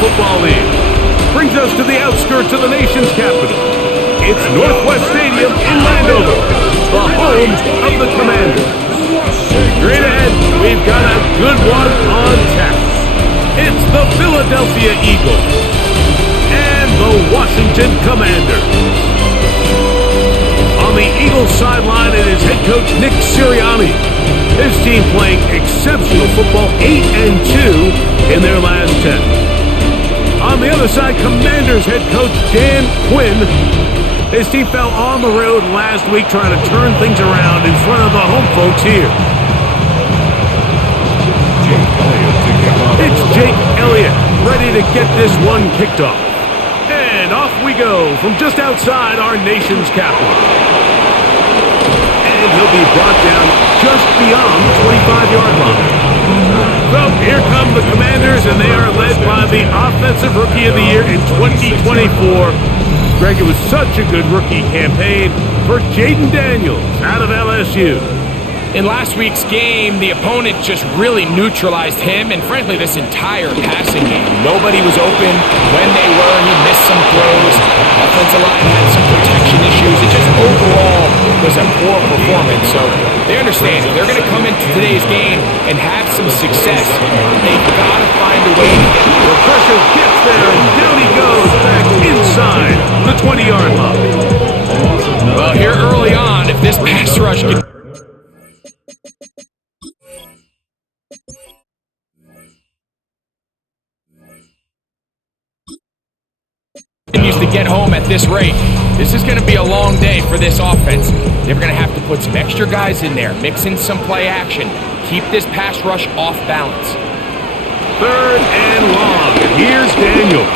Football League. Brings us to the outskirts of the nation's capital. It's Northwest Stadium in Landover, the home of the Commanders. Straight ahead, we've got a good one on tap. It's the Philadelphia Eagles and the Washington Commanders. On the Eagles sideline, it is head coach Nick Sirianni. His team playing exceptional football, 8-2 in their last 10. On the other side, Commanders head coach Dan Quinn. His team fell on the road last week trying to turn things around in front of the home folks here. It's Jake Elliott ready to get this one kicked off. And off we go from just outside our nation's capital. And he'll be brought down just beyond the 25-yard line. So here come the Commanders, and they are led by the Offensive Rookie of the Year in 2024. Greg, it was such a good rookie campaign for Jaden Daniels out of LSU. In last week's game, the opponent just really neutralized him and, frankly, this entire passing game. Nobody was open. When they were, he missed some throws. Offensive line had some protection issues. It just overall was a poor performance. So they understand if they're going to come into today's game and have some success, they've got to find a way to get the pressure gets there, and down he goes back inside the 20-yard line. Well, here early on, if this pass rush continues to get home at this rate, this is going to be a long day for this offense. They're going to have to put some extra guys in there, mix in some play action, keep this pass rush off balance. 3rd and long, and here's Daniels.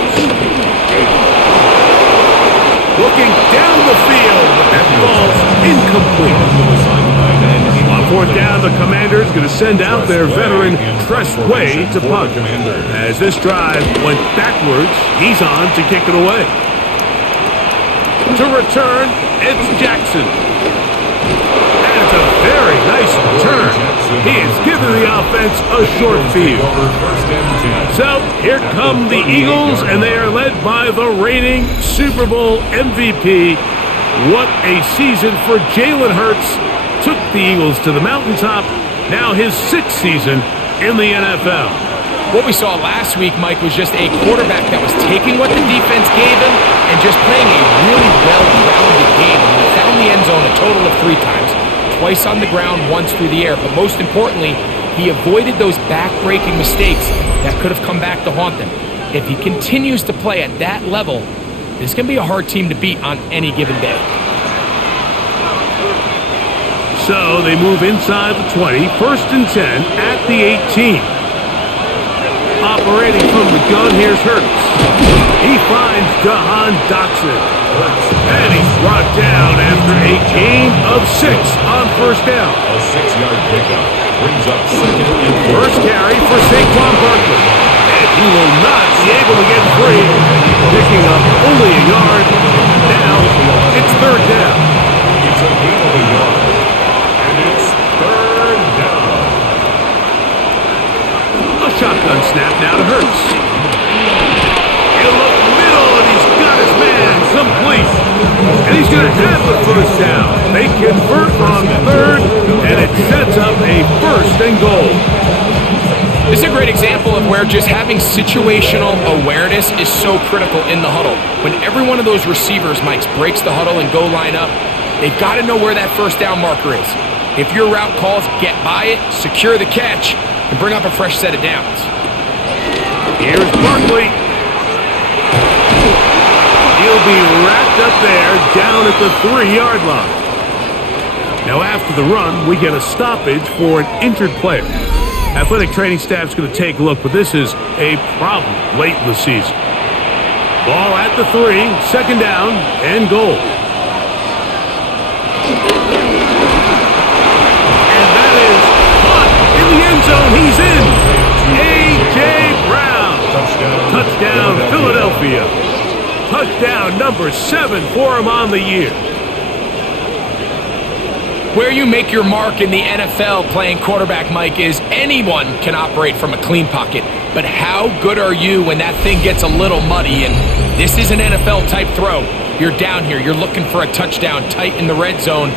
Looking down the field, but that ball's incomplete. On 4th down, the Commanders going to send out their veteran Tress Way to punt. As this drive went backwards, he's on to kick it away. To return, it's Jackson. And it's a very nice return. He has given the offense a short field. So here come the Eagles, and they are led by the reigning Super Bowl MVP. What a season for Jalen Hurts. Took the Eagles to the mountaintop. Now his 6th season in the NFL. What we saw last week, Mike, was just a quarterback that was taking what the defense gave him and just playing a really well-rounded game. He found the end zone a total of 3 times, twice on the ground, once through the air. But most importantly, he avoided those back-breaking mistakes that could have come back to haunt them. If he continues to play at that level, this can be a hard team to beat on any given day. So they move inside the 20, 1st and 10 at the 18. Operating from the gun, here's Hurts. He finds Jahan Dotson. And he's brought down after a gain of 6 on 1st down. A 6-yard pickup brings up 2nd and 4. First carry for Saquon Barkley. And he will not be able to get free. Picking up only a yard. Now it's 3rd down. It's a gain of a yard. And it's 3rd down. A shotgun snap now to Hurts. He'll look middle, and he's got his man complete. And he's going to have the 1st down. They convert on 3rd, and it sets up a 1st and goal. This is a great example of where just having situational awareness is so critical in the huddle. When every one of those receivers, Mike, breaks the huddle and go line up, they've got to know where that 1st down marker is. If your route calls, get by it, secure the catch, and bring up a fresh set of downs. Here's Barkley. He'll be wrapped up there down at the 3-yard line. Now after the run, we get a stoppage for an injured player. Athletic training staff's going to take a look, but this is a problem late in the season. Ball at the 3, 2nd down, and goal. And that is caught in the end zone. He's in. A.J. Brown. Touchdown, Philadelphia. Touchdown number 7 for him on the year. Where you make your mark in the NFL playing quarterback, Mike, is anyone can operate from a clean pocket. But how good are you when that thing gets a little muddy? And this is an NFL-type throw. You're down here. You're looking for a touchdown tight in the red zone.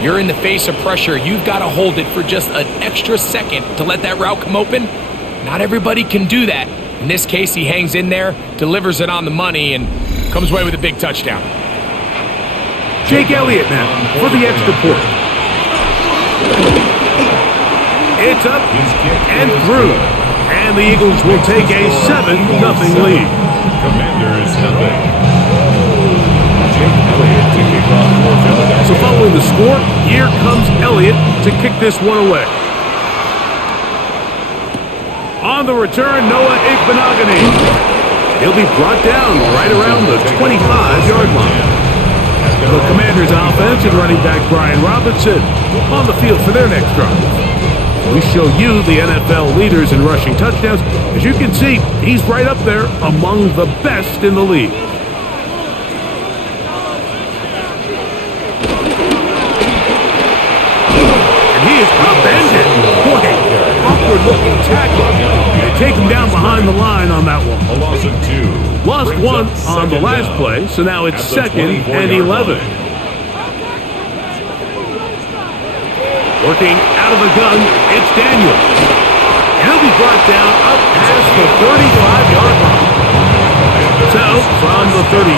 You're in the face of pressure. You've got to hold it for just an extra second to let that route come open. Not everybody can do that. In this case, he hangs in there, delivers it on the money, and comes away with a big touchdown. Jake Elliott now for the extra point. It's up and through. And the Eagles will take a 7-0 lead. Commanders nothing. Jake Elliott to kick off for Philadelphia. So following the score, here comes Elliott to kick this one away. On the return, Noah Igbenogany. He'll be brought down right around the 25-yard line. The Commanders' offense and running back Brian Robinson on the field for their next drive. We show you the NFL leaders in rushing touchdowns. As you can see, he's right up there among the best in the league. And he is upended. Boy, awkward-looking tackle. They take him down behind the line on that one. A loss of 2. Lost one on the last play, so now it's 2nd and 11. Working out of the gun, it's Daniel. He'll be brought down up past the 35-yard line. So, from the 36,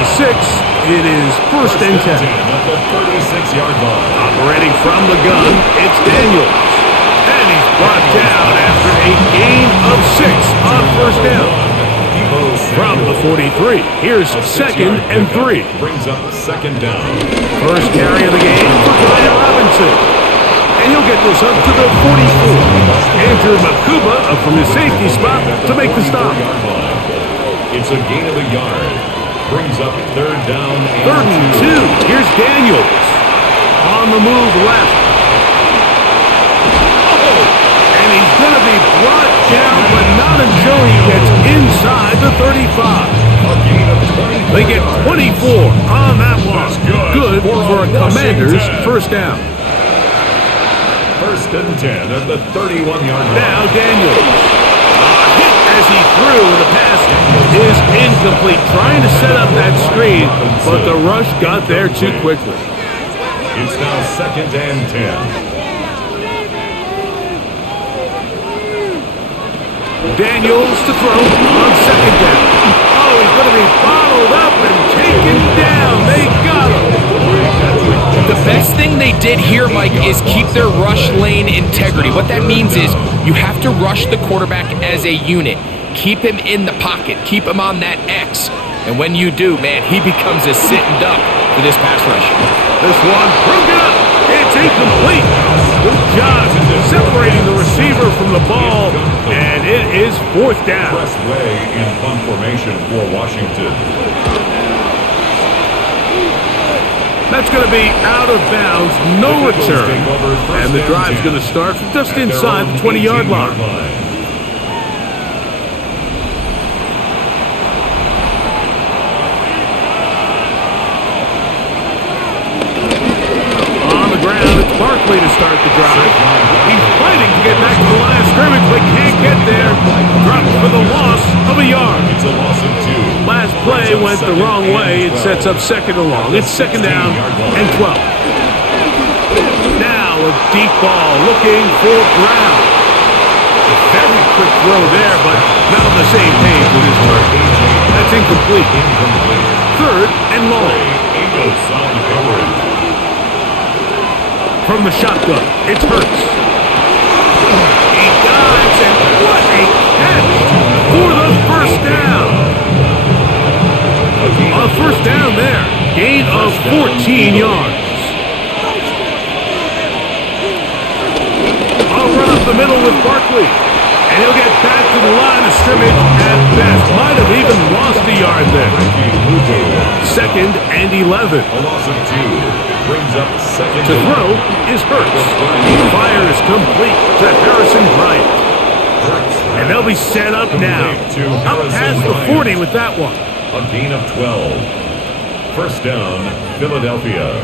it is 1st and 10. At the 36-yard line. Operating from the gun, it's Daniels. And he's brought down after a gain of 6 on 1st down. From the 43, here's 2nd and 3. Brings up 2nd down. First carry of the game for Brian Robinson. And he'll get this up to the 44. Andrew Makuba up from his safety spot to make the stop. It's a gain of a yard. Brings up 3rd down. 3rd and 2. Here's Daniels. On the move left. And he's going to be brought down, but not until he gets inside the 35. They get 24 on that one. Good for a Commander's 1st down. 1st and 10 at the 31-yard line. Now Daniels. Hit as he threw. The pass is incomplete. Trying to set up that screen, but the rush got there too quickly. It's now 2nd and 10. Daniels to throw on 2nd down. Oh, he's going to be bottled up and taken down. They got him. The best thing they did here, Mike, is keep their rush lane integrity. What that means is you have to rush the quarterback as a unit. Keep him in the pocket. Keep him on that X. And when you do, man, he becomes a sitting duck for this pass rush. This one broken up. It's incomplete. Good job separating the receiver from the ball. And it is 4th down. Press way in punt formation for Washington. That's going to be out of bounds, no return. And the drive's going to start just inside the 20-yard line. On the ground, it's Barkley to start the drive. He's fighting to get back to the line of scrimmage, but can't get there. Dropped for the loss of a yard. It's a loss of 2. Last play went the wrong way. It sets up 2nd and long. It's 2nd down and 12. Now a deep ball looking for Brown. A very quick throw there, but not on the same page with his target. That's incomplete. 3rd and long. Eagles on coverage. From the shotgun, it's Hurts. He dives, and what a catch for the 1st down. A 1st down there. Gain of 14 yards. A run up the middle with Barkley. And he'll get back to the line of scrimmage at best. Might have even lost a yard there. 2nd and 11. A loss of 2. Brings up 2nd. To throw is Hurts. Fires complete to Harrison Bryant. And they'll be set up now. Up past the 40 with that one. A gain of 12. 1st down, Philadelphia.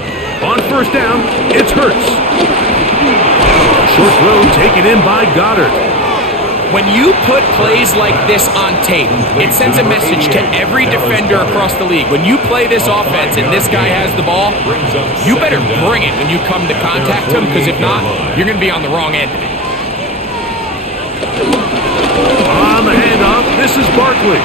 On first down, it's Hurts. Short throw taken in by Goddard. When you put plays like this on tape, it sends a message to every defender across the league. When you play this offense and this guy has the ball, you better bring it when you come to contact him, because if not, you're going to be on the wrong end of it. On the handoff, this is Barkley.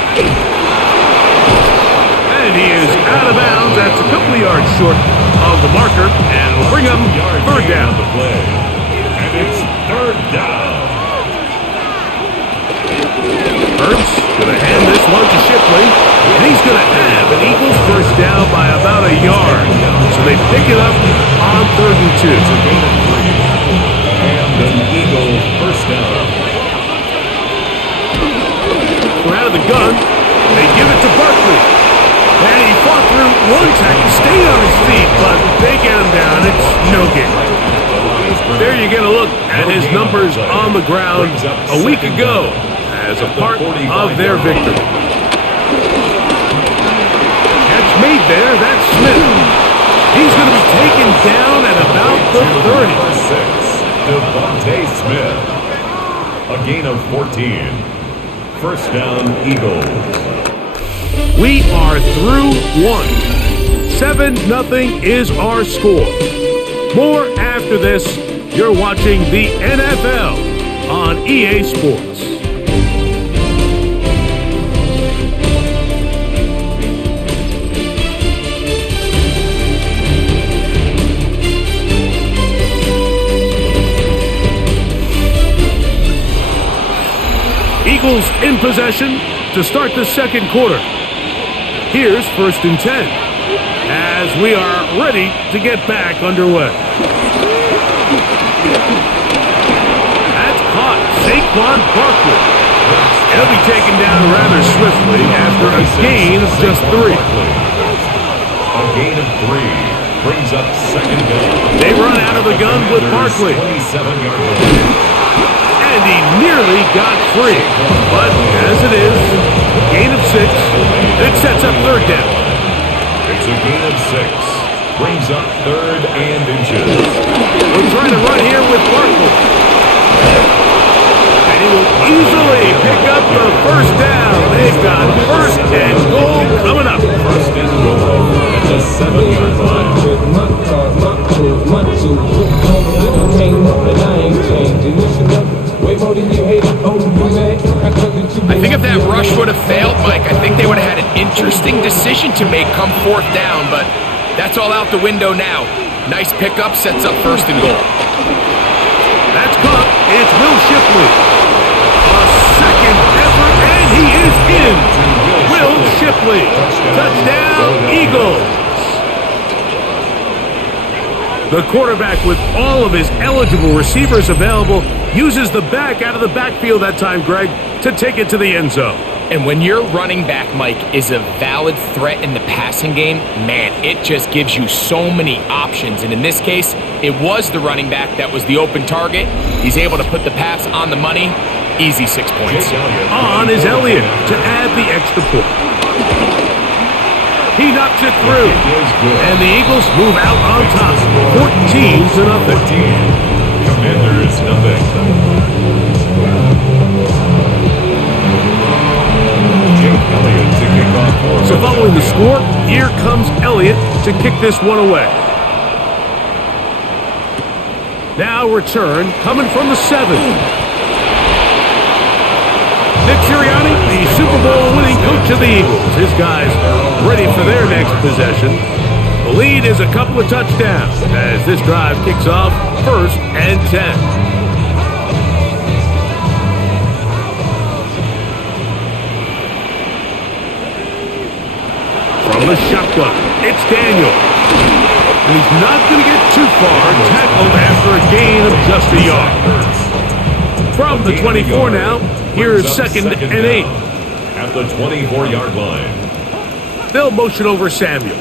And he is out of bounds. That's a couple of yards short of the marker, and will bring him third down. And it's third down. Hurts going to hand this one to Shipley, and he's going to have an Eagles first down by about a yard. So they pick it up on 3rd and 2. And an Eagle first down. We're out of the gun. They give it to Barkley. And he fought through one tackle, stayed on his feet, but they get him down. It's no gain. There you get a look at his numbers on the ground a week ago as a part of their victory. Catch made there. That's Smith. He's going to be taken down at about the 30. Number 6, Devontae Smith. A gain of 14. First down, Eagles. We are through 1. 7-0 is our score. More after this. You're watching the NFL on EA Sports. Eagles in possession to start the second quarter. Here's 1st and 10 as we are ready to get back underway. That's caught. Saquon Barkley. He'll be taken down rather swiftly after a gain of just 3. A gain of 3 brings up second down. They run out of the gun with Barkley. 27-yard line. And he nearly got free. But as it is, gain of 6. It sets up third down. It's a gain of 6. Brings up 3rd and inches. We're trying to run here with Barkley. And he will easily pick up the first down. They've got 1st and goal coming up. 1st and goal at the 7-yard line. I think if that rush would have failed, Mike, I think they would have had an interesting decision to make come 4th down, but that's all out the window now. Nice pickup, sets up 1st and goal. That's caught. It's Will Shipley. A second effort, and he is in. Will Shipley. Touchdown, Eagles. The quarterback, with all of his eligible receivers available, uses the back out of the backfield that time, Greg, to take it to the end zone. And when your running back, Mike, is a valid threat in the passing game, man, it just gives you so many options. And in this case, it was the running back that was the open target. He's able to put the pass on the money. Easy 6 points. On is Elliott to add the extra point. He knocks it through. And the Eagles move out on top, 14-0. Commanders, nothing. So following the score, here comes Elliott to kick this one away. Now return coming from the 7. Nick Sirianni, the Super Bowl winning coach of the Eagles. His guys ready for their next possession. The lead is a couple of touchdowns as this drive kicks off 1st and 10. From the shotgun, it's Daniel. And he's not going to get too far, tackled after a gain of just a yard. From the 24 now, here's 2nd and 8. At the 24-yard line. They'll motion over Samuel.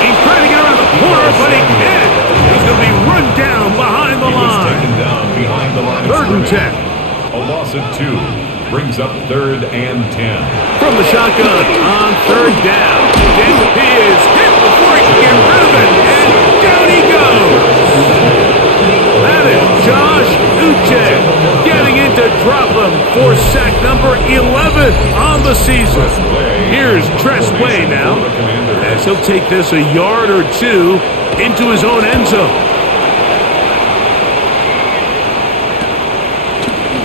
He's trying to get around the corner, but he can't. He's going to be run down behind the line. Taken down behind the line. 3rd and 10. A loss of 2 brings up 3rd and 10. From the shotgun on 3rd down. He is hit before he can get rid of it, and down he goes. That is Josh Uche getting in to drop him for sack number 11 on the season. Here's Tressway now, as he'll take this a yard or two into his own end zone.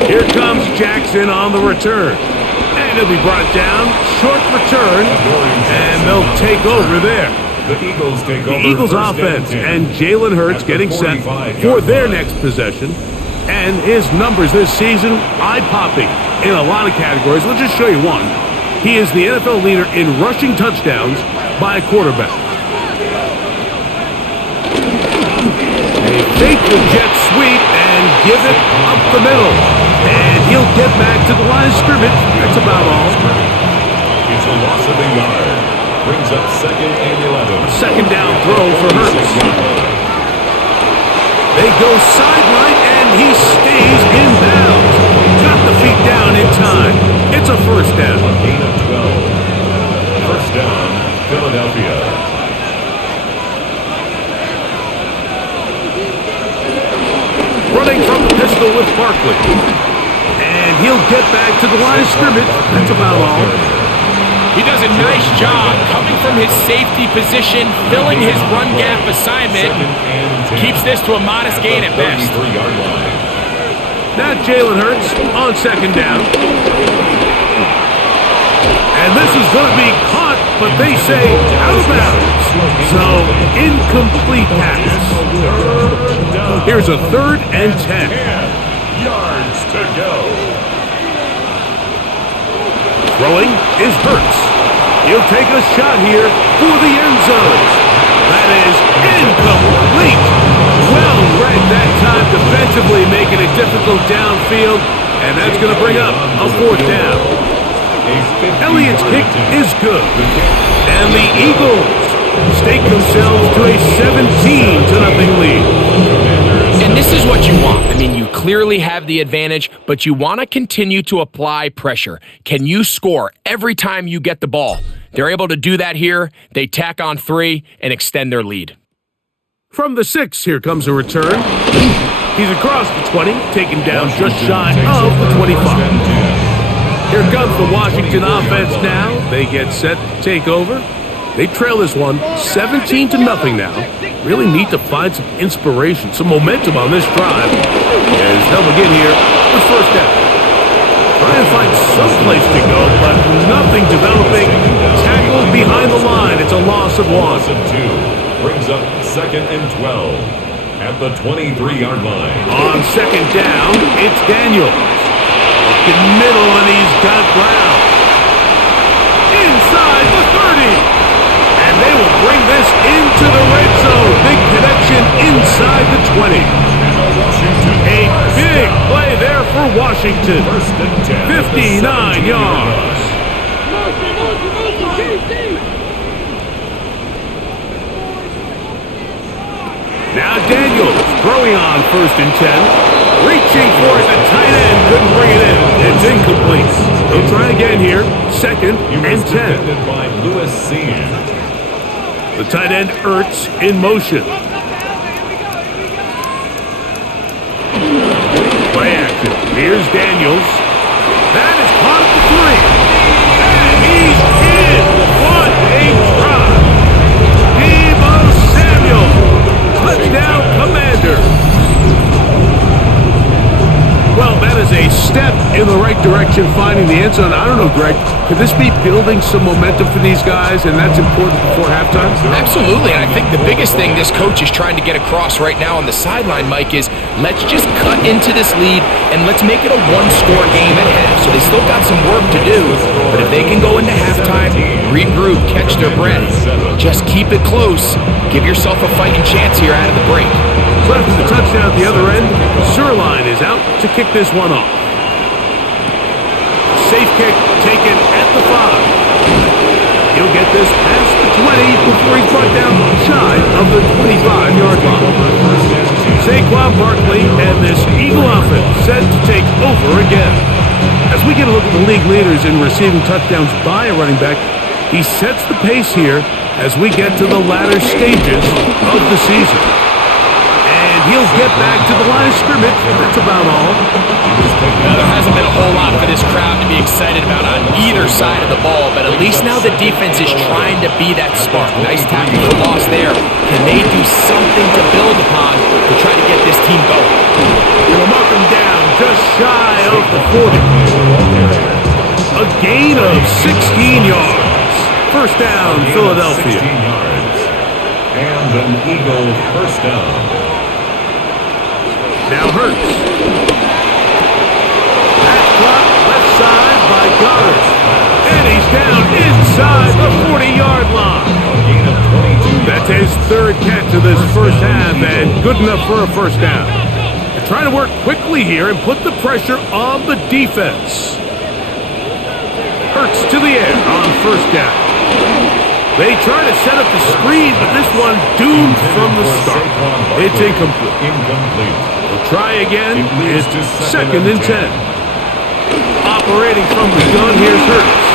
Here comes Jackson on the return. And he'll be brought down, short return, and they'll take over there. The Eagles take over. The Eagles offense and Jalen Hurts getting set for their next possession. And his numbers this season, eye-popping in a lot of categories. Let's just show you one. He is the NFL leader in rushing touchdowns by a quarterback. They fake the jet sweep and give it up the middle. And he'll get back to the line of scrimmage. That's about all. It's a loss of a yard. Brings up 2nd and 11. Second down throw for Hurts. They go sideline, and he stays in bounds. Got the feet down in time. It's a first down. A gain of 12. First down, Philadelphia. Running from the pistol with Barkley. And he'll get back to the line of scrimmage. That's about all. He does a nice job coming from his safety position, filling his run gap assignment. Keeps this to a modest gain at best. Now Jalen Hurts on second down. And this is going to be caught, but they say out of bounds. So, incomplete pass. Here's a 3rd and 10. Yards to go. Throwing is Hurts. He'll take a shot here for the end zone. That is incomplete. Well read that time defensively, making it difficult downfield, and that's going to bring up a 4th down. Elliott's kick is good, and the Eagles stake themselves to a 17-0 lead. And this is what you want. I mean, you clearly have the advantage, but you want to continue to apply pressure. Can you score every time you get the ball? They're able to do that here. They tack on 3 and extend their lead. From the 6, here comes a return. He's across the 20, taken down just shy of the 25. Here comes the Washington offense now. They get set to take over. They trail this one 17-0 now. Really need to find some inspiration, some momentum on this drive. As they'll begin here with first down. Trying to find some place to go, but nothing developing. Tackled behind the line. It's a loss of 1. Loss of 2. Brings up 2nd and 12 at the 23-yard line. On second down, it's Daniels. Looking middle, and he's got ground. Inside the 30. And they will bring this into the red zone. Big connection inside the 20. A big play there for Washington. 59 yards. Now Daniels throwing on 1st and 10. Reaching for it, the tight end couldn't bring it in. It's incomplete. He'll try again here. 2nd and 10. By Lewis Seen. The tight end Ertz in motion. Play action. Here's Daniels. That is caught at the 3. And he's in. What a try. Deebo Samuel. Touchdown, Commander. Well, that is a step in the right direction, finding the end zone. I don't know, Greg, could this be building some momentum for these guys, and that's important before halftime? Absolutely, and I think the biggest thing this coach is trying to get across right now on the sideline, Mike, is let's just cut into this lead, and let's make it a 1-score game at half. So they still got some work to do, but if they can go into halftime, regroup, catch their breath, just keep it close, give yourself a fighting chance here out of the break. So after the touchdown at the other end, Zerline is out to kick this one off. Safe kick taken at the 5. He'll get this past the 20 before he's brought down shy of the 25-yard line. Saquon Barkley and this Eagle offense set to take over again. As we get a look at the league leaders in receiving touchdowns by a running back, He sets the pace here as we get to the latter stages of the season. And he'll get back to the line of scrimmage. That's about all. Now, there hasn't been a whole lot for this crowd to be excited about on either side of the ball, but at least now the defense is trying to be that spark. Nice tackle for loss there. Can they do something to build upon to try to get this team going? Gonna mark him down just shy of the 40. A gain of 16 yards. First down, Philadelphia. 16 yards. And an Eagle first down. Now Hurts. That's blocked left side by Goddard. And he's down inside the 40-yard line. A gain of 22 That's his third catch of this first half and good enough for a first down. They're trying to work quickly here and put the pressure on the defense. Hurts to the air on first down. They try to set up the screen, but this one doomed from the start. It's incomplete. They'll try again. It's second and 10. Operating from the gun, here's Hurts.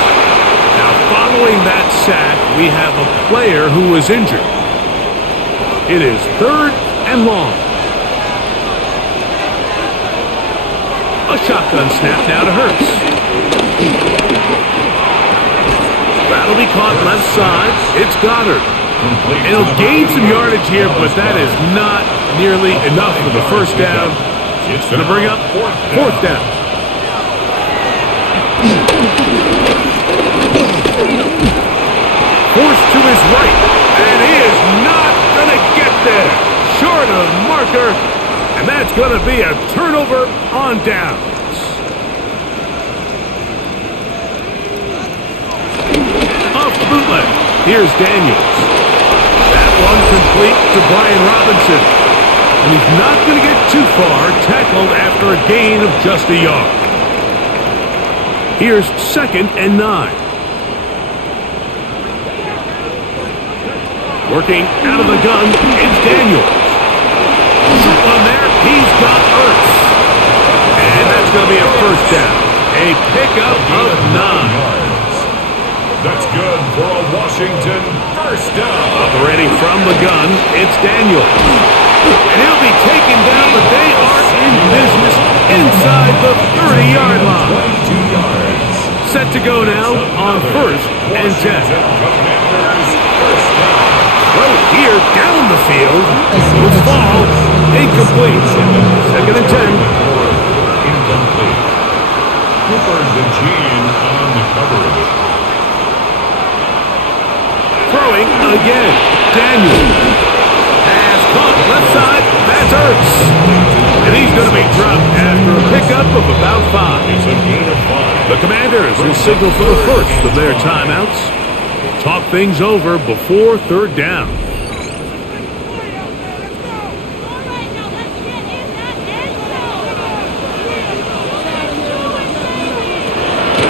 Now, following that sack, we have a player who was injured. It is third and long. A shotgun snap now to Hurts. That'll be caught left side. It's Goddard. And he'll gain some yardage here, but that is not nearly enough for the first down. It's going to bring up fourth down. Forced to his right, and he is not going to get there. Short of marker, and that's going to be a turnover on downs. Off the bootleg, here's Daniels. That one complete to Brian Robinson. And he's not going to get too far, tackled after a gain of just a yard. Here's second and 9. Working out of the gun, it's Daniels. Short one there, he's got Ertz. And that's going to be a first down. A pickup of 9. That's good for a Washington first down. Operating from the gun, it's Daniels. And he'll be taken down, but they are in business inside the 30-yard line. 22 yards. Set to go now on first and 10. Commanders first down. Well, here down the field will fall incomplete. Second and 10. Incomplete. Cooper DeJean on the coverage. Throwing again. Daniels has caught left side. That's Ertz. And he's going to be dropped after a pickup of about 5. It's a gain of 5. The Commanders will signal for the first of their timeouts. Talk things over before third down.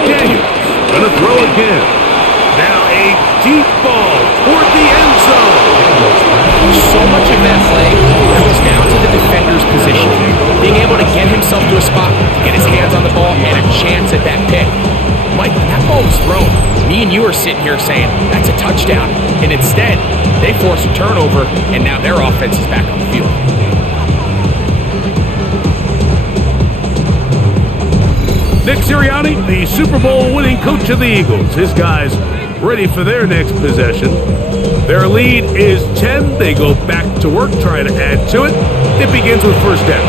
Daniels going to throw again. Now a deep ball toward the end zone. So much of that play comes down to the defender's position. Being able to get himself to a spot, get his hands on the ball, and a chance at that pick. Mike, when that ball was thrown, me and you are sitting here saying, that's a touchdown. And instead, they force a turnover, and now their offense is back on the field. Nick Sirianni, the Super Bowl winning coach of the Eagles. His guys ready for their next possession. Their lead is 10. They go back to work, trying to add to it. It begins with first down.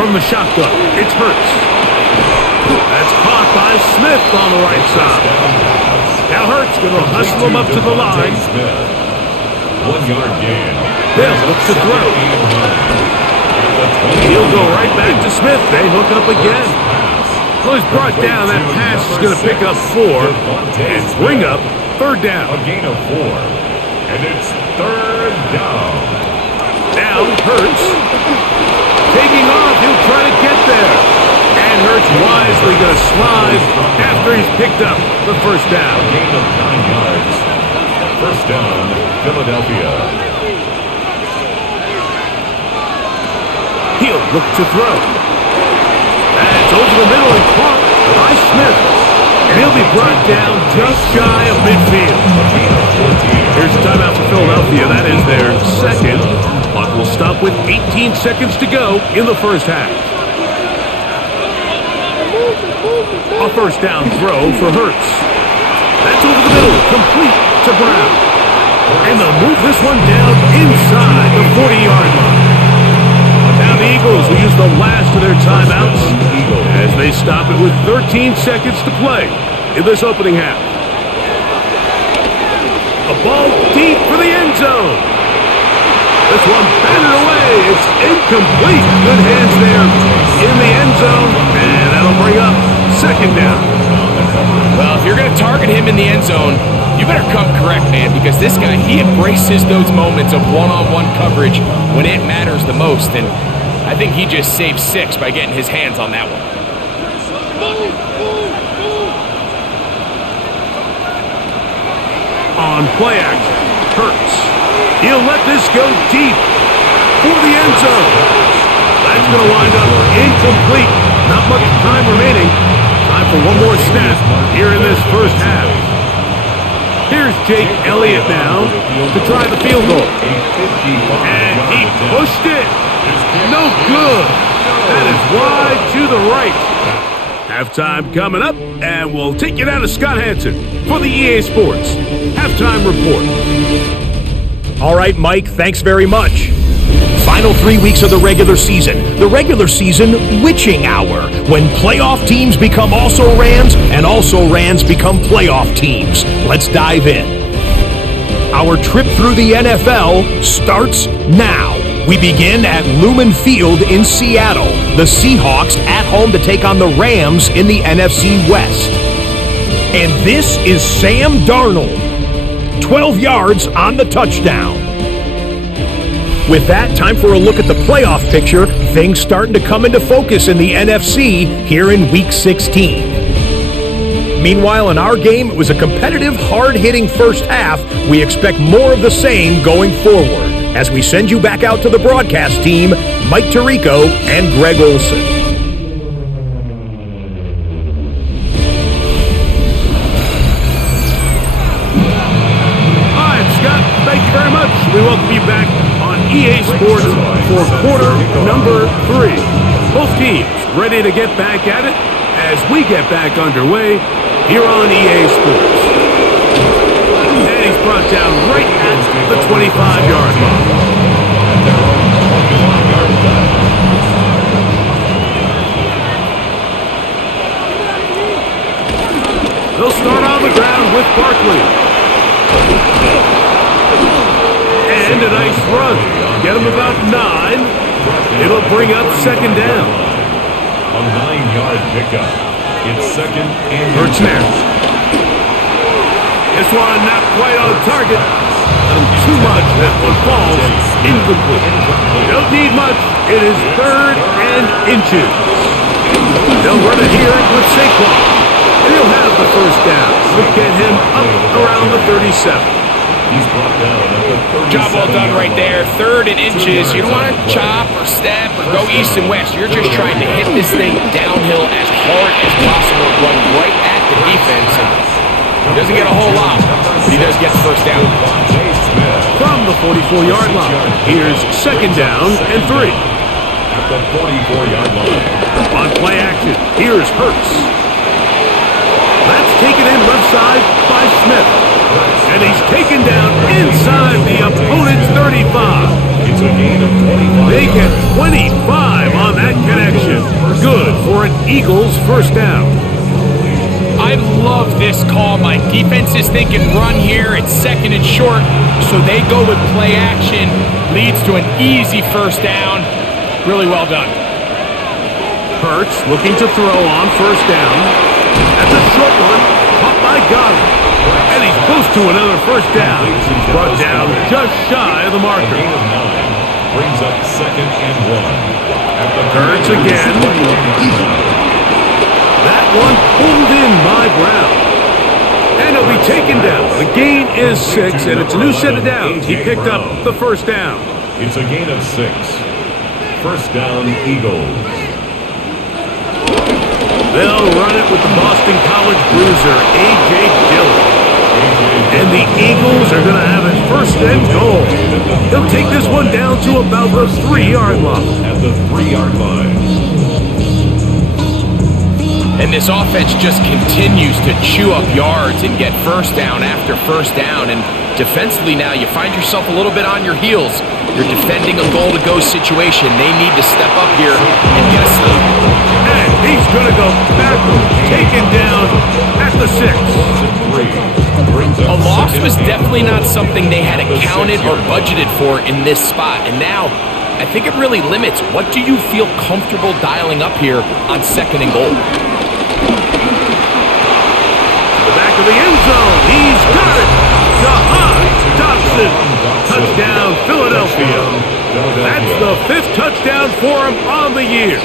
From the shotgun, it's Hurts. That's caught by Smith on the right side. Now Hurts going to hustle him up to the line. 1 yard gain. Hill looks to throw. He'll go right back to Smith. They hook up again. Well, he's brought down. That pass is going to pick up 4 and bring up third down. A gain of 4. And it's third down. Now Hurts taking off. He'll try to get there. And Hurts wisely going to slide after he's picked up the first down. A gain of 9 yards. First down, Philadelphia. He'll look to throw. That's over the middle and caught by Smith. And he'll be brought down just shy of midfield. Here's the timeout for Philadelphia. That is their second. Clock will stop with 18 seconds to go in the first half. A first down throw for Hurts. That's over the middle, complete to Brown. And they'll move this one down inside the 40-yard line. Now the Eagles will use the last of their timeouts as they stop it with 13 seconds to play in this opening half. A ball deep for the end zone. This one batted away. It's incomplete. Good hands there in the end zone. And that'll bring up second down. Well, if you're going to target him in the end zone, you better come correct, man, because this guy, he embraces those moments of one-on-one coverage when it matters the most. And I think he just saved 6 by getting his hands on that one. On play action, Hurts. He'll let this go deep for the end zone. That's going to wind up incomplete. Not much time remaining. Time for one more snap here in this first half. Here's Jake Elliott now to try the field goal. And he pushed it. No good. That is wide to the right. Halftime coming up, and we'll take you down to Scott Hansen for the EA Sports Halftime Report. All right, Mike, thanks very much. Final 3 weeks of the regular season. The regular season witching hour, when playoff teams become also-rans and also-rans become playoff teams. Let's dive in. Our trip through the NFL starts now. We begin at Lumen Field in Seattle. The Seahawks at home to take on the Rams in the NFC West. And this is Sam Darnold. 12 yards on the touchdown. With that, time for a look at the playoff picture. Things starting to come into focus in the NFC here in Week 16. Meanwhile, in our game, it was a competitive, hard-hitting first half. We expect more of the same going forward. As we send you back out to the broadcast team, Mike Tirico and Greg Olson. All right, Scott, thank you very much. We welcome you back on EA Sports for quarter number 3. Both teams ready to get back at it as we get back underway here on EA Sports. And he's brought down right at the 25-yard line. They'll start on the ground with Barkley. And a nice run. Get him about 9. It'll bring up second down. A 9-yard pickup. It's second and Hurts next. This one not quite on target. Too much. That one falls incomplete. Don't need much. It is third and inches. They'll run it here with Saquon. And he'll have the first down. We'll get him up around the 37. he's brought down at the 37. Job well done right there. Third and inches. You don't want to chop or step or go east and west. You're just trying to hit this thing downhill as hard as possible. Run right at the defense. And he doesn't get a whole lot, but he does get the first down. From the 44-yard line, here's second down and 3. At the 44-yard line. On play action, here's Hurts. That's taken in left side by Smith. And he's taken down inside the opponent's 35. It's a gain of 25. They get 25 on that connection. Good for an Eagles first down. I love this call, Mike. Defense is thinking run here. It's second and short, so they go with play action. Leads to an easy first down. Really well done. Hurts looking to throw on first down. That's a short one, caught by Goddard. And he's close to another first down. He's brought down just shy of the marker. A gain of 9 brings up second and 1. At the Hurts again. That one pulled in by Brown. And he'll be taken down. The gain is 6, and it's a new set of downs. He picked up the first down. It's a gain of 6. First down, Eagles. They'll run it with the Boston College bruiser, A.J. Dillon. And the Eagles are going to have it first and goal. He'll take this one down to about the 3-yard line. At the 3-yard line. And this offense just continues to chew up yards and get first down after first down. And defensively now, you find yourself a little bit on your heels. You're defending a goal-to-go situation. They need to step up here and get a stop. And he's going to go backwards, taken down at the 6. A loss was definitely not something they had accounted or budgeted for in this spot. And now, I think it really limits what do you feel comfortable dialing up here on second and goal. The back of the end zone. He's got it. Jahan Dotson. Touchdown, Philadelphia. That's the 5th touchdown for him on the year.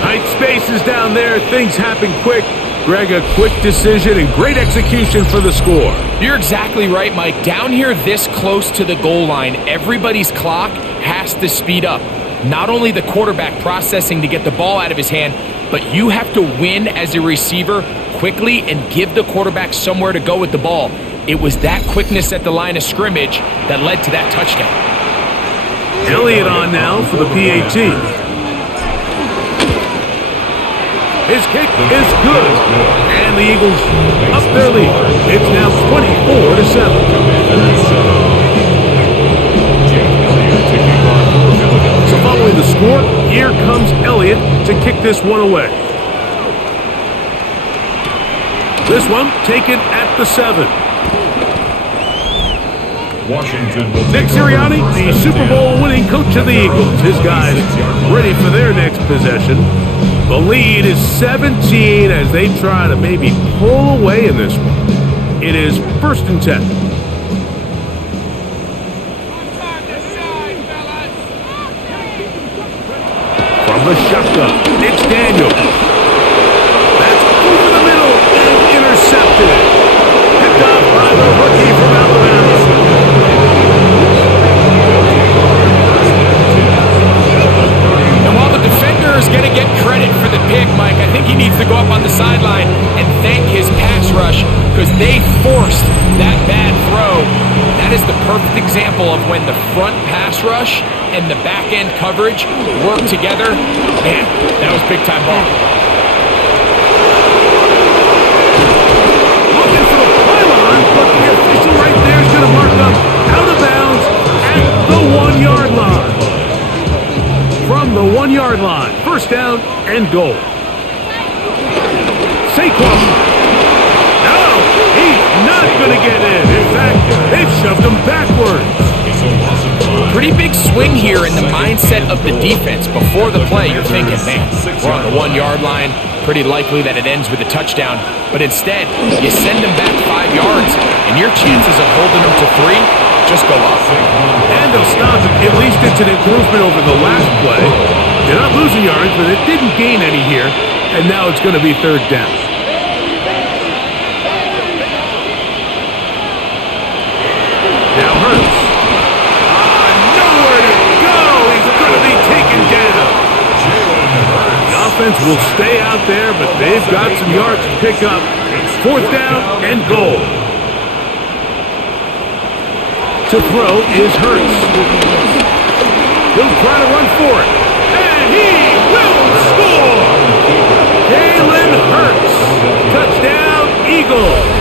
Tight spaces down there. Things happen quick. Greg, a quick decision and great execution for the score. You're exactly right, Mike. Down here this close to the goal line, everybody's clock has to speed up. Not only the quarterback processing to get the ball out of his hand, but you have to win as a receiver quickly and give the quarterback somewhere to go with the ball. It was that quickness at the line of scrimmage that led to that touchdown. Elliott on now for the PAT. His kick is good. And the Eagles up their lead. It's now 24-7. So following the score, here comes Elliott to kick this one away. This one taken at the 7. Washington will Nick Sirianni, the Super Bowl winning coach of the Eagles. His guys ready for their next possession. The lead is 17 as they try to maybe pull away in this one. It is 1st and 10. From the shotgun, it's Daniel. That's over the middle and intercepted. Picked up by the rookie from Alabama. And while the defender is going to get credit for the pick, Mike, I think he needs to go up on the sideline and thank his pass rush because they forced that bad throw. That is the perfect example of when the front pass rush and the back end coverage work together. Man, that was big time ball. Looking for the pylon, but the official right there is going to mark up out of bounds at the 1-yard line. From the 1-yard line, 1st down and goal. Saquon. No, he's not going to get in. In fact, they've shoved him backwards. Pretty big swing here in the mindset of the defense. Before the play, you're thinking, man, we're on the 1-yard line. Pretty likely that it ends with a touchdown. But instead, you send them back 5 yards, and your chances of holding them to 3 just go up. And they'll stop it. At least it's an improvement over the last play. They're not losing yards, but it didn't gain any here. And now it's going to be 3rd down. Now Hurts. Nowhere to go. He's going to be taken down. The offense will stay out there, but they've got some yards to pick up. 4th down and goal. To throw is Hurts. He'll try to run for it. And he will score! Jalen Hurts. Touchdown, Eagles.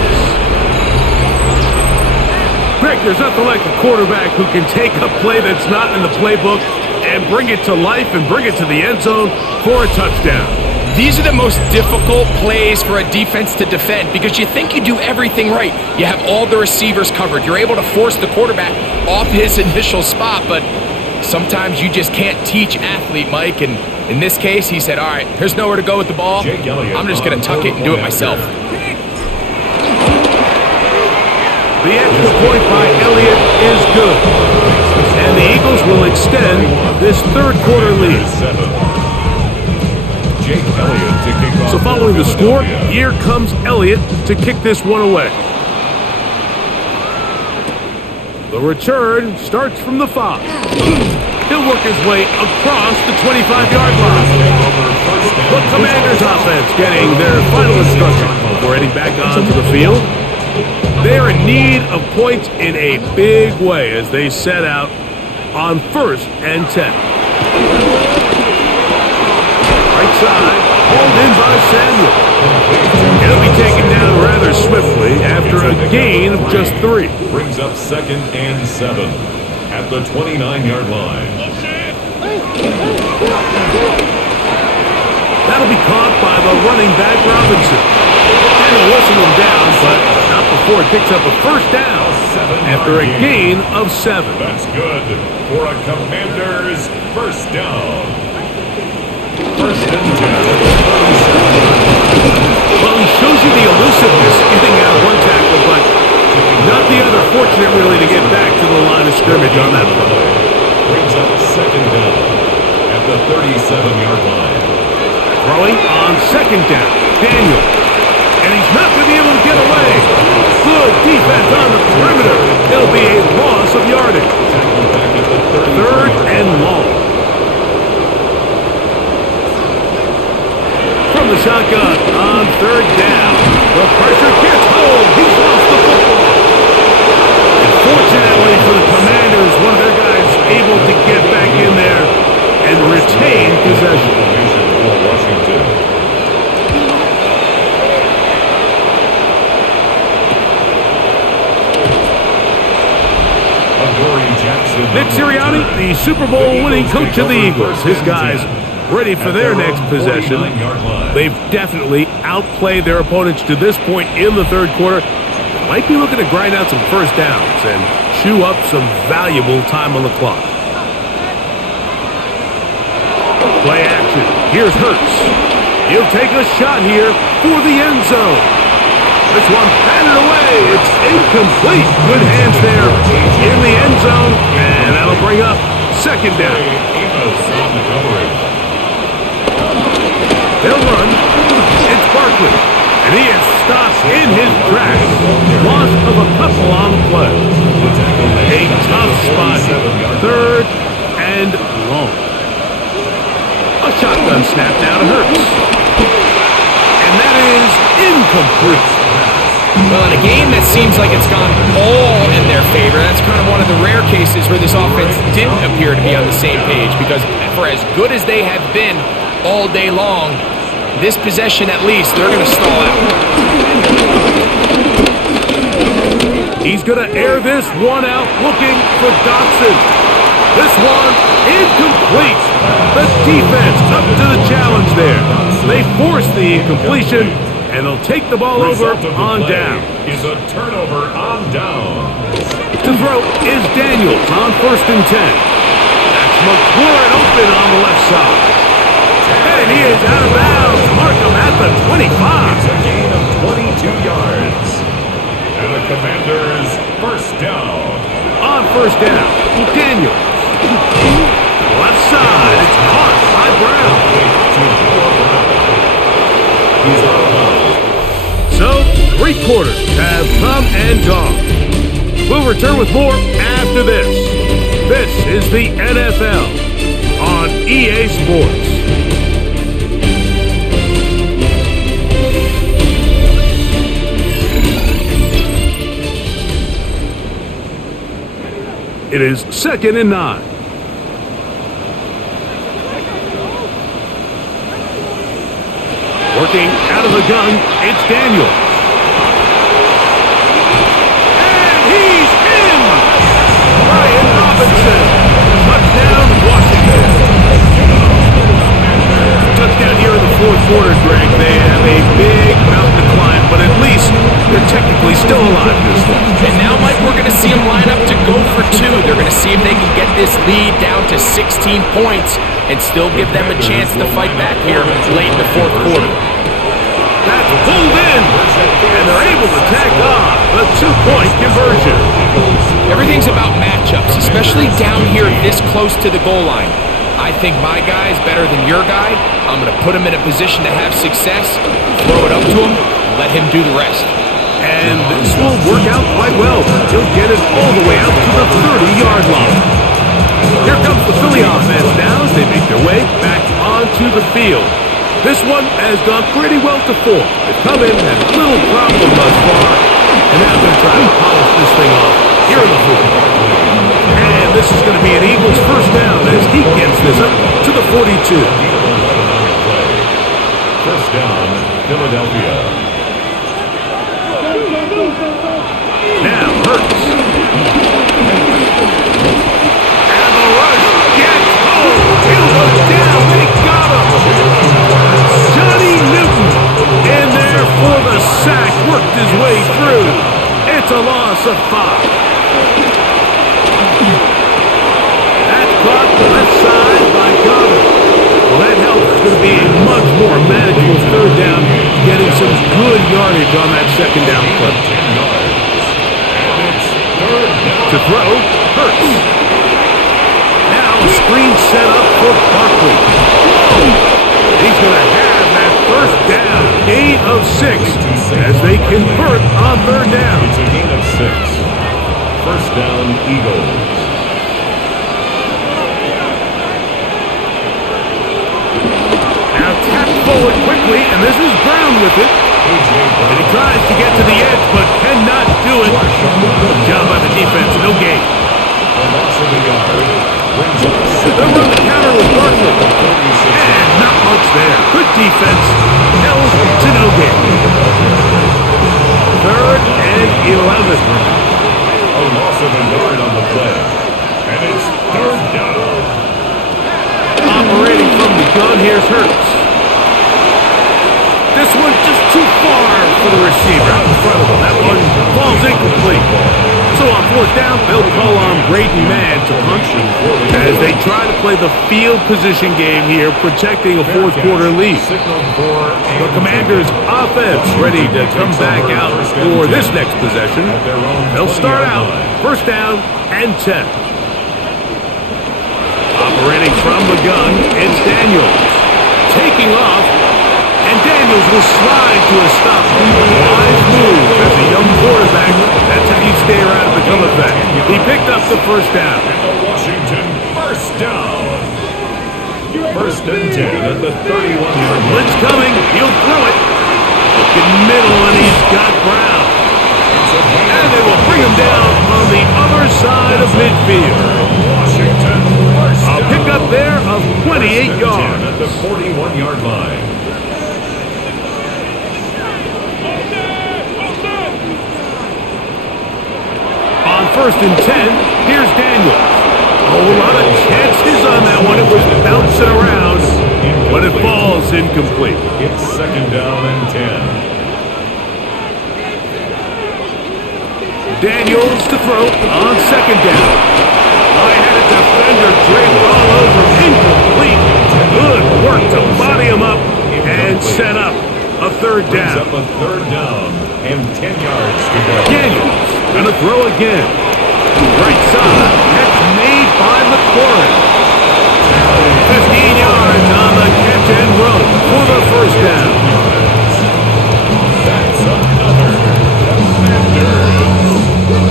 Greg, there's nothing like a quarterback who can take a play that's not in the playbook and bring it to life and bring it to the end zone for a touchdown. These are the most difficult plays for a defense to defend because you think you do everything right. You have all the receivers covered. You're able to force the quarterback off his initial spot, but sometimes you just can't teach athlete, Mike. And in this case, he said, all right, there's nowhere to go with the ball. I'm just going to tuck it and do it myself. The extra point by Elliott is good. And the Eagles will extend this 3rd quarter lead. So following the score, here comes Elliott to kick this one away. The return starts from the 5. He'll work his way across the 25-yard line. The Commanders offense getting their final instruction before heading back onto the field. They are in need of points in a big way as they set out on 1st and 10. Right side, hauled in by Samuel. He'll be taken down rather swiftly after a gain of just 3. Brings up 2nd and 7 at the 29-yard line. That'll be caught by the running back Robinson. And he'll whistle him down, but not before it picks up a 1st down after a gain of 7. That's good for a Commanders 1st down. 1st and 10. Well, he shows you the elusiveness getting out one tackle, but not the other. Fortunate, really, to get back to the line of scrimmage on that play. Brings up 2nd down at the 37-yard line. Throwing on 2nd down, Daniel. And he's not going to be able to get away. Good defense on the perimeter. It'll be a loss of yardage. 3rd and long. From the shotgun on 3rd down. The pressure gets home. He's lost the football. And fortunately for the Commanders, one of their guys able to get back in there and retain possession. Nick Sirianni, the Super Bowl winning coach of the Eagles. His guys ready for their next possession. They've definitely outplayed their opponents to this point in the 3rd quarter. Might be looking to grind out some 1st downs and chew up some valuable time on the clock. Play action. Here's Hurts. He'll take a shot here for the end zone. This one batted away. It's incomplete. Good hands there in the end zone, and that'll bring up 2nd down. They'll run. It's Barkley, and he is stopped in his tracks. Loss of a couple on the play. A tough spot. 3rd and long. A shotgun snap now to Hurts. And that is incomplete. Well, in a game that seems like it's gone all in their favor, that's kind of one of the rare cases where this offense didn't appear to be on the same page, because for as good as they have been all day long, this possession at least, they're going to stall out. He's going to air this one out, looking for Dotson. This one incomplete. The defense up to the challenge there. They force the incompletion, and they'll take the ball over on down. Is a turnover on down. To throw is Daniels on 1st and 10. That's McLaurin open on the left side. And he is out of bounds. Mark him at the 25. It's a gain of 22 yards. And the Commanders 1st down. On 1st down, Daniels. Left side, it's caught by Brown. He's out of bounds. So, 3 quarters have come and gone. We'll return with more after this. This is the NFL on EA Sports. It is 2nd and 9. Working out of the gun, it's Daniels. And he's in! Brian Robinson. Touchdown, Washington. Touchdown here in the 4th quarter, Greg. They have a big mountain to climb, but at least they're technically still alive in this one. And now, Mike, we're going to see them line up to go for 2. They're going to see if they can get this lead down to 16 points and still give them a chance to fight back here late in the 4th quarter. That's pulled in, and they're able to tack on the 2-point conversion. Everything's about matchups, especially down here this close to the goal line. I think my guy is better than your guy. I'm going to put him in a position to have success, throw it up to him, and let him do the rest. And this will work out quite well. He'll get it all the way out to the 30-yard line. Here comes the Philly offense now as they make their way back onto the field. This one has gone pretty well to form. They've come in and had little problem thus far, and now they're trying to polish this thing off here in the fourth. And this is going to be an Eagles first down as he gets this up to the 42. First down, Philadelphia. Now Hurts. And the rush gets home. He'll go down. They got him. Johnny Newton in there for the sack. Worked his way through. It's a loss of 5. That's caught the left side by Goddard. Well, that helps. It's going to be a much more manageable third down, getting some good yardage on that second down play. To throw, Hurts. Now a screen set up for Barkley. He's going to have that first down. Gain of 6 as they convert on third down. It's a gain of 6. First down, Eagles. Now tapped forward quickly, and this is Brown with it. And he tries to get to the edge, but cannot do it. Good job by the defense, no gain. They'll run the counter with Barkley. And not much there. Good defense, held to no gain. Third and 11. A loss of a yard on the play. And it's third down. Operating from the gun, here's Hurts. This one just too far for the receiver out in front of him. That one falls incomplete. So on fourth down, they'll call on Braden Mann to punch as they try to play the field position game here, protecting a fourth quarter lead. The Commanders' offense ready to come back out for this next possession. They'll start out first down and 10. Operating from the gun, it's Daniels. Taking off, and Daniels will slide to a stop. Wise move as a young quarterback. That's how you stay around and become effective. He picked up the first down. And the Washington first down. First and 10 at the 31-yard line. Blitz coming. He'll throw it. Looking middle, and he's got Brown. And they will bring him down on the other side of midfield. Washington first down. A pickup there of 28 yards. At the 41-yard line. On first and 10, here's Daniels. A whole lot of chances on that one. It was bouncing around, but it falls incomplete. It's second down and 10. Daniels to throw on second down. I had a defender draped all over, incomplete. Good work to body him up and set up a third Brings down. up a third down and 10 yards to go. Daniels gonna throw again. Right side, catch made by McLaurin. 15 yards on the catch and run for the first down. That's another Commanders.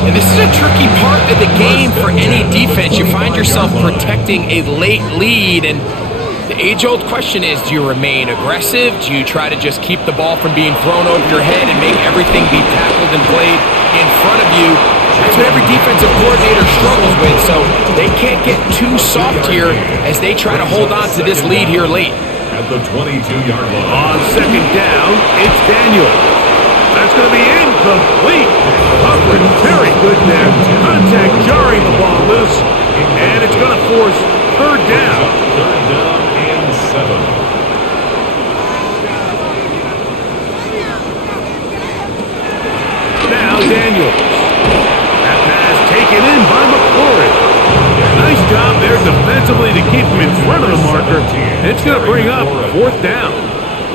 And this is a tricky part of the game for any defense. You find yourself protecting a late lead, and the age-old question is, do you remain aggressive? Do you try to just keep the ball from being thrown over your head and make everything be tackled and played in front of you? That's what every defensive coordinator struggles with, so they can't get too soft here as they try to hold on to this lead here late. At the 22-yard line. On second down, it's Daniels. That's going to be incomplete. Coverage very good there. Contact jarring the ball loose, and it's going to force third down. Third down and 7. Now Daniels. That pass taken in by McLaurin. Nice job there defensively to keep him in front of the marker. It's going to bring up fourth down.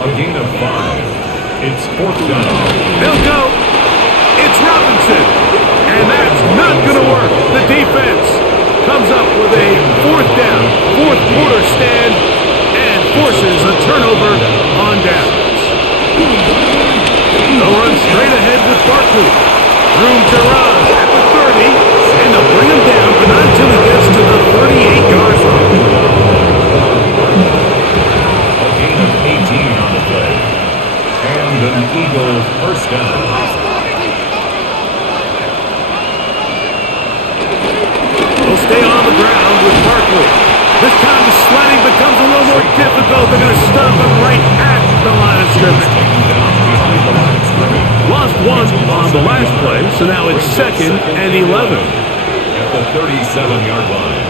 A gain of 5. It's fourth down. They'll go. It's Robinson. And that's not going to work. The defense comes up with a fourth down, fourth quarter stand, and forces a turnover on downs. They'll run straight ahead with Barkley to run at the 30, and they'll bring him down, but not until he gets to the 38-yard line. A gain of 18 on the play. And an Eagle first down. They'll stay on the ground with Barkley. This time the sledding becomes a little more difficult. They're going to stop him right at the line of scrimmage. Lost one on the last play, so now it's 2nd and 11. At the 37-yard line.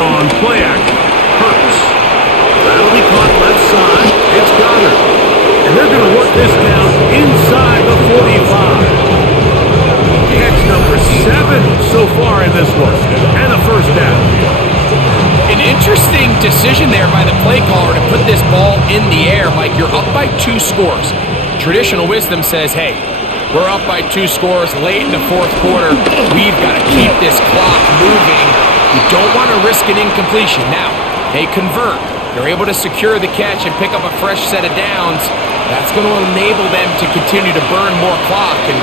On play action, Hurts. That'll be caught left side. It's Goddard. And they're going to work this down inside the 45. Catch number 7 so far in this one. And a first down. An interesting decision there by the play caller to put this ball in the air. Mike, you're up by 2 scores. Traditional wisdom says, hey, we're up by 2 scores late in the 4th quarter. We've got to keep this clock moving. You don't want to risk an incompletion. Now, they convert. They're able to secure the catch and pick up a fresh set of downs. That's going to enable them to continue to burn more clock. And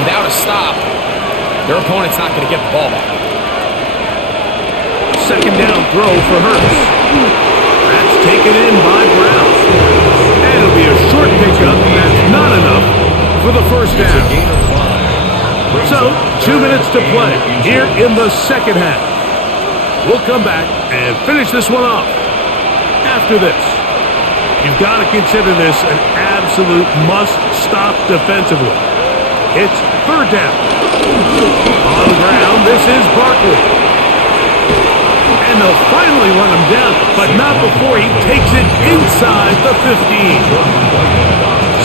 without a stop, their opponent's not going to get the ball back. Second down throw for Hurts. That's taken in by Brown. And it'll be a short pickup. That's not enough for the first down. So, 2 minutes to play here in the second half. We'll come back and finish this one off after this. You've got to consider this an absolute must-stop defensively. It's 3rd down. On the ground, this is Barkley. And they'll finally run him down, but not before he takes it inside the 15.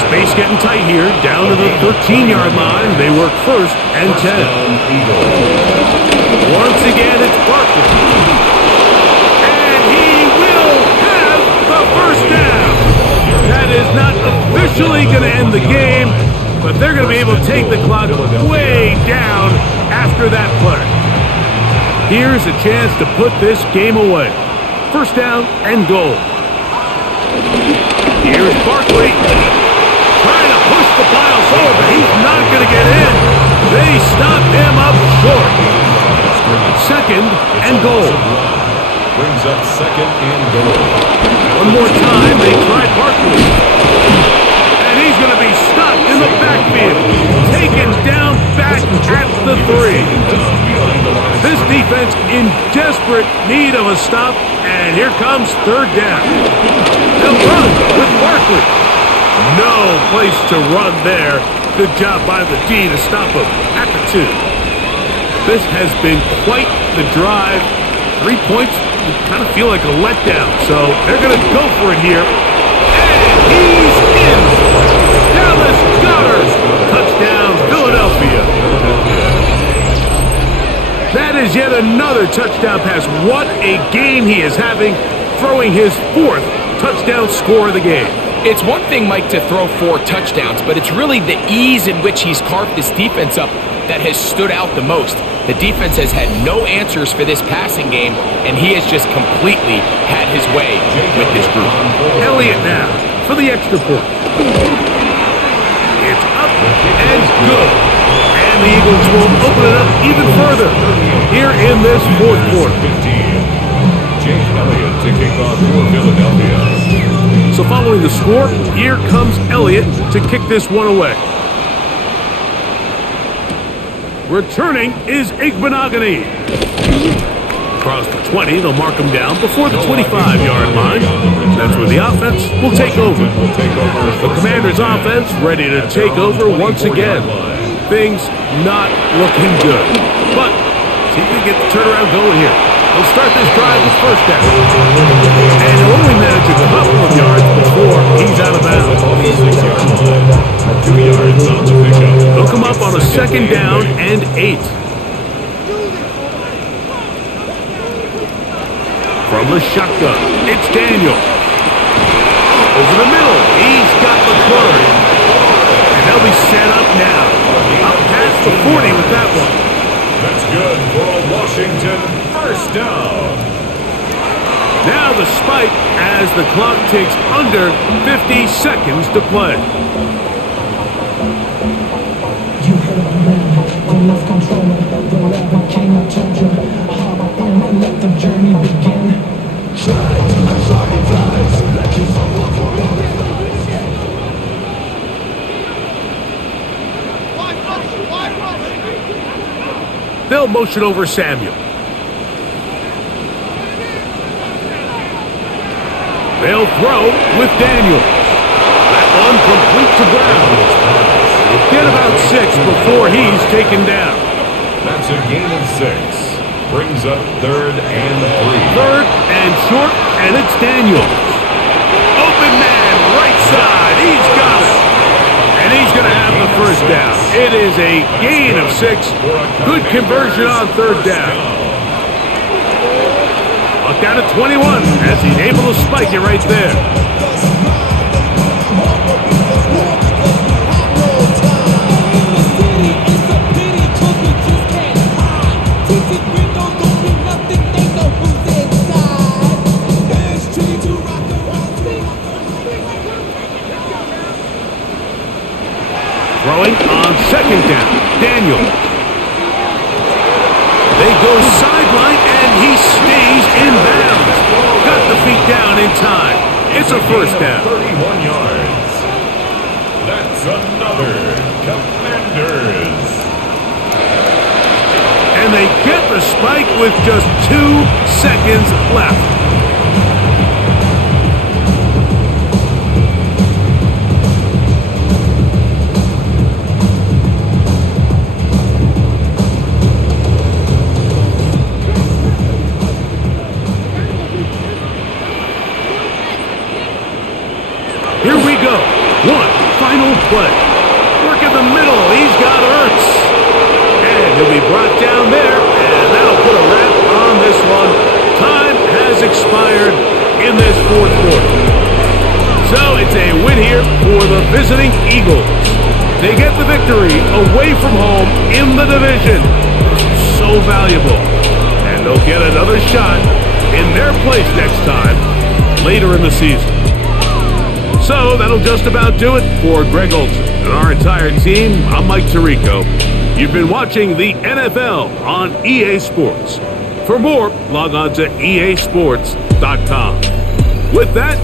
Space getting tight here, down to the 13-yard line. They work 1st and 10. Once again, it's Barkley. And he will have the first down. That is not officially going to end the game, but they're going to be able to take the clock way down after that play. Here's a chance to put this game away. First down and goal. Here's Barkley. Trying to push the pile forward, but he's not going to get in. They stop him up short. 2nd and goal. Brings up 2nd and goal. One more time, they try Barkley. And he's going to be stopped in the backfield. Taken down back at the 3. This defense in desperate need of a stop, and here comes 3rd down. They'll run with Barkley. No place to run there. Good job by the D to stop him at the 2. This has been quite the drive. 3 points, you kind of feel like a letdown, so they're going to go for it here. And he's in. Dallas Goddard. Touchdown, Philadelphia. That is yet another touchdown pass. What a game he is having, throwing his 4th touchdown score of the game. It's one thing, Mike, to throw 4 touchdowns, but it's really the ease in which he's carved this defense up that has stood out the most. The defense has had no answers for this passing game, and he has just completely had his way with this group. Elliott now for the extra point. It's up and good. And the Eagles will open it up even further here in this 4th quarter. Jake Elliott to kick off for Philadelphia. So following the score, here comes Elliott to kick this one away. Returning is Igbenogany. Across the 20, they'll mark him down before the 25-yard line. That's where the offense will take over. The Commanders' offense ready to take over once again. Things not looking good. But see if we can get the turnaround going here. They'll start this drive with first down. And he'll only manage a couple of yards before he's out of bounds. 2 yards on the pickup. They'll come up on a 2nd down and 8. From the shotgun, it's Daniel. Over the middle, he's got McClure. And they'll be set up now. Up past the 40 with that one. That's good for a Washington first down. Now the spike as the clock takes under 50 seconds to play. You have love controlling. Whatever king I told you, hard up and let the journey begin. They'll motion over Samuel. They'll throw with Daniels. That one complete to Brown. He'll get about 6 before he's taken down. That's a gain of 6. Brings up 3rd and 3. 3rd and short, and it's Daniels. Open man, right side. He's got it. And he's going to have the first down. It is a gain of 6. Good conversion on 3rd down. Look down at 21 as he's able to spike it right there. Throwing on 2nd down, Daniels. They go sideline, and he stays in bounds. Got the feet down in time. It's a first down. 31 yards. That's another Commanders. And they get the spike with just 2 seconds left. Here we go. One final play. Work in the middle. He's got Ertz. And he'll be brought down there. And that'll put a wrap on this one. Time has expired in this 4th quarter. So it's a win here for the visiting Eagles. They get the victory away from home in the division. So valuable. And they'll get another shot in their place next time later in the season. So that'll just about do it for Greg Olson and our entire team. I'm Mike Tirico. You've been watching the NFL on EA Sports. For more, log on to easports.com. With that,